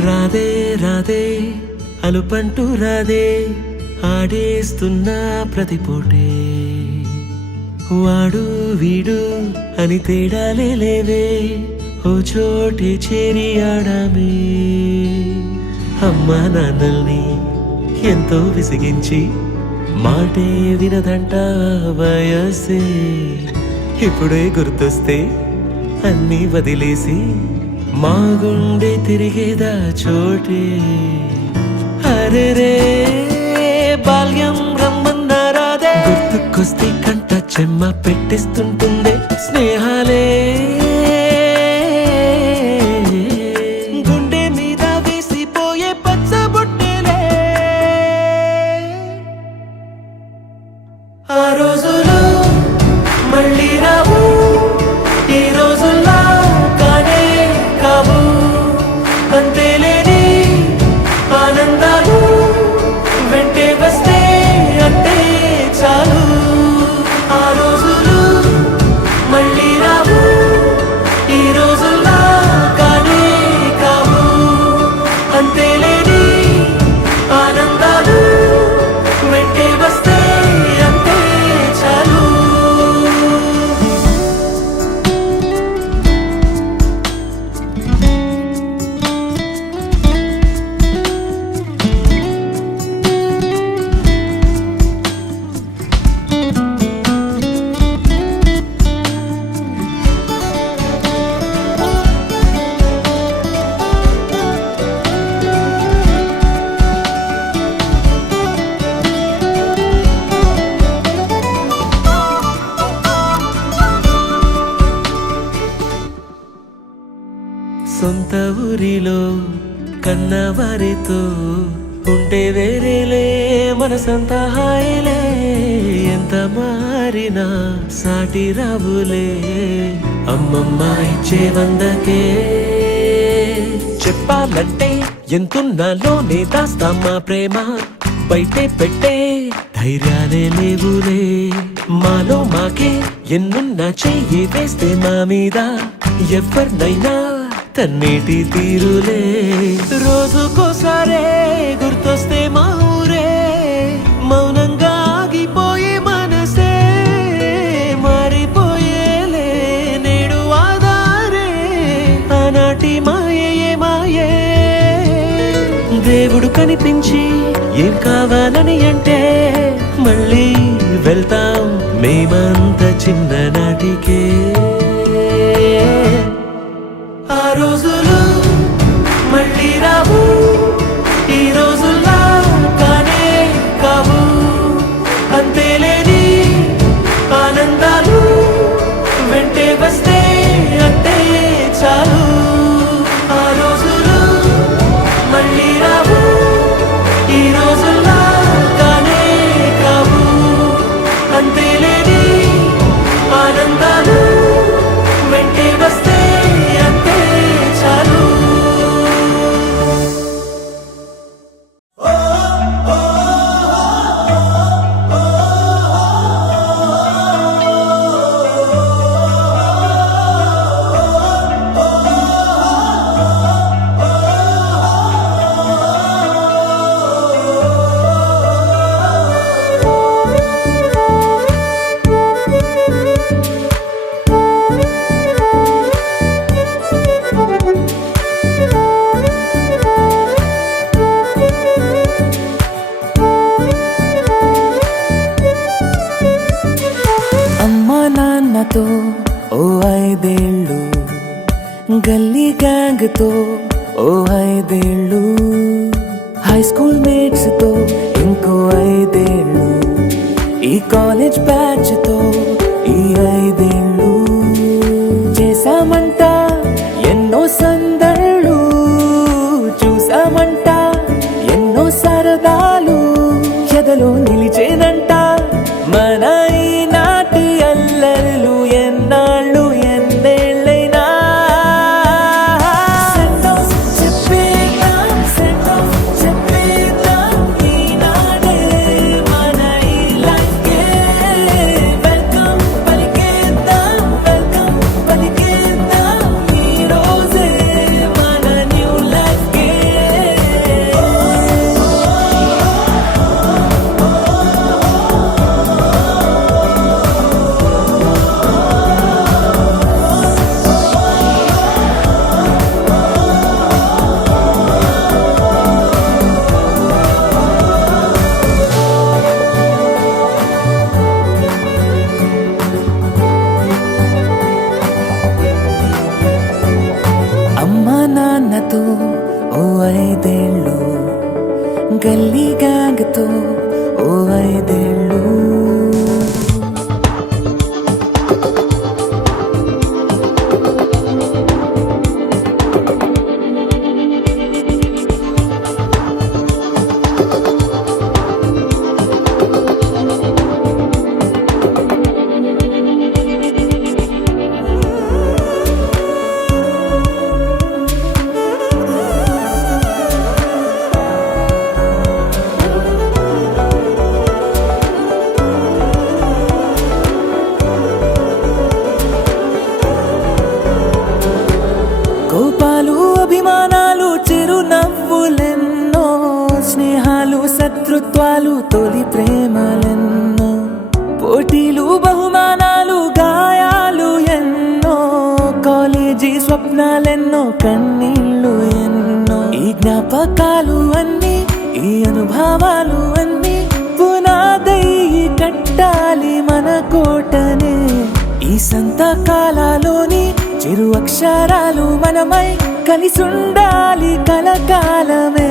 రాదే రాదే అలుపంటూ రాదే ఆడేస్తున్నా ప్రతి పూటే వాడు వీడు అని తేడాలే లేవే ఓ చోటే చేరి ఆడామే అమ్మా నాన్నల్ని ఎంతో విసిగించి మాటే వినదంట వయసే ఇప్పుడే గుర్తొస్తే అన్నీ వదిలేసి మా గుండె తిరిగేదా చోటే అరే రే బాల్యం రమ్మన్నారాదే గుర్తుకొస్తే కంట చెమ్మ పెట్టిస్తుంటుందే స్నేహాలే గుండె మీద వేసిపోయే పచ్చబొట్టెలే ఆ రోజులు మళ్ళీ రావు ఈ రోజుల్లా కానే కావు అంతేలేని ఆనందాలు వెంటే వస్తే అంటే చాలు ఆ రోజులు మళ్ళీ రావు ఈ రోజుల్లా కానే కావు అంతేలేని ఆనందాలు వెంటే వస్తే అంటే చాలు సొంత ఊరిలో కన్నవారితో ఉంటే వేరేలే మనసంతా హాయిలే ఎంత మారినా సాటి రావులే అమ్మమ్మ ఇచ్చే వందకే చెప్పాలంటే ఎంతున్నాలోనే దాస్తామా ప్రేమ బయటే పెట్టే ధైర్యాలే లేవులే మాలో మాకే ఎన్నున్నా చెయ్యి వేస్తే మా మీద ఎవరినైనా తన్నేటి తీరులే రోజుకోసారే గుర్తొస్తే మా ఊరే మౌనంగా ఆగిపోయే మనసే మారిపోయేలే నేడు ఆధారే ఆనాటి మాయే మాయే దేవుడు కనిపించి ఏం కావాలని అంటే మళ్ళీ వెళ్తాం మేమంత చిన్ననాటికే ఆ రోజులు మళ్ళీ రావు ఈ రోజుల్లా కానే కావు అంతేలేని ఆనందాలు వెంటే వస్తే అంటే చాలు ఆ రోజులు మళ్ళీ రావు ఈ రోజుల్లా కానే కావు అంతేలేని ఆనందాలు వెంటే వస్తే అంటే చాలు నాన్నతో ఓ 5 ఏళ్ళు గల్లీ గ్యాంగ్ తో ఓ 5 ఏళ్ళు హై స్కూల్ మేట్స్ తో ఇంకో 5 ఏళ్ళు ఈ కాలేజ్ బ్యాచ్ తో ఈ 5 ఏళ్ళు చేసామంట ఎన్నో సందళ్ళు చూసామంట ఎన్నో సరదాలు ఎదలో నిలిచేనంట మన ఈనాటి అల్లర్లు ఎన్నాళ్ళు ఎన్నేళ్ళైనా చెప్పేద్దాం ఈనాడే మన ఈ లైఫ్కే వెల్కమ్ పలికేద్దాం ఈ తో ఓ 5 ఏళ్ళు, గల్లీ గ్యాంగ్ తో ఓ 5 ఏళ్ళు. కోపాలు అభిమానాలు చిరునవ్వులెన్నో, స్నేహాలు శత్రుత్వాలు తొలి ప్రేమలెన్నో, పోటీలు బహుమానాలు గాయాలు ఎన్నో, కాలేజీ స్వప్నాలెన్నో కన్నీళ్ళు ఎన్నో. ఈ జ్ఞాపకాలు అన్నీ, ఈ అనుభవాలు అన్నీ పునాదై కట్టాలి మన కోటనే. ఈ సంతకాలలోని చిరు అక్షరాలు మనమై కలిసుండాలి కలకాలమే.